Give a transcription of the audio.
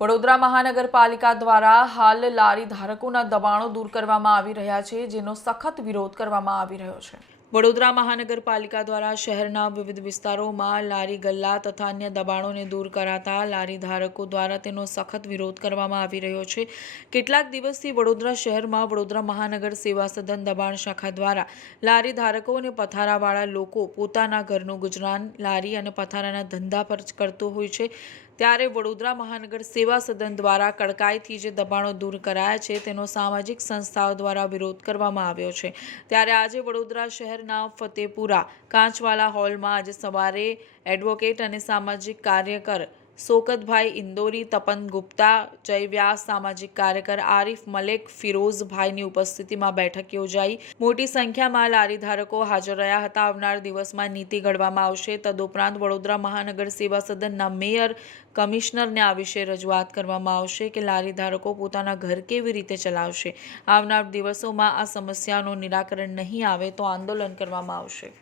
વડોદરા મહાનગરપાલિકા દ્વારા હાલ લારી ધારકોના દબાણો દૂર કરવામાં આવી રહ્યા છે, જેનો સખત વિરોધ કરવામાં આવી રહ્યો છે. વડોદરા મહાનગરપાલિકા દ્વારા શહેરના વિવિધ વિસ્તારોમાં લારી ગલ્લા તથા અન્ય દબાણોને દૂર કરાતા લારી ધારકો દ્વારા તેનો સખત વિરોધ કરવામાં આવી રહ્યો છે. કેટલાક દિવસથી વડોદરા શહેરમાં વડોદરા મહાનગર સેવા સદન દબાણ શાખા દ્વારા લારી ધારકો અને પથારાવાળા લોકો પોતાના ઘરનું ગુજરાન લારી અને પથારાના ધંધા પર કરતો હોય છે. ત્યારે વડોદરા મહાનગર સેવા સદન દ્વારા કડકાઈથી જે દબાણો દૂર કરાયા છે, તેનો સામાજિક સંસ્થાઓ દ્વારા વિરોધ કરવામાં આવ્યો છે. ત્યારે આજે વડોદરા શહેરના ફતેપુરા, કાંચવાલા હોલમાં આજે સવારે એડવોકેટ અને સામાજિક કાર્યકર શોકતભાઈ ઇન્દોરી, તપન ગુપ્તા જય વ્યાસ સામાજિક કાર્યકર આરિફ મલેક, ફિરોઝભાઈની ઉપસ્થિતિમાં બેઠક યોજાઈ. મોટી સંખ્યામાં લારી ધારકો હાજર રહ્યા હતા. આવનાર દિવસમાં નીતિ ઘડવામાં આવશે. તદુપરાંત વડોદરા મહાનગર સેવા સદનના મેયર, કમિશનરને આ વિશે રજૂઆત કરવામાં આવશે કે લારી ધારકો પોતાના ઘર કેવી રીતે ચલાવશે. આવનાર દિવસોમાં આ સમસ્યાનું નિરાકરણ નહીં આવે તો આંદોલન કરવામાં આવશે.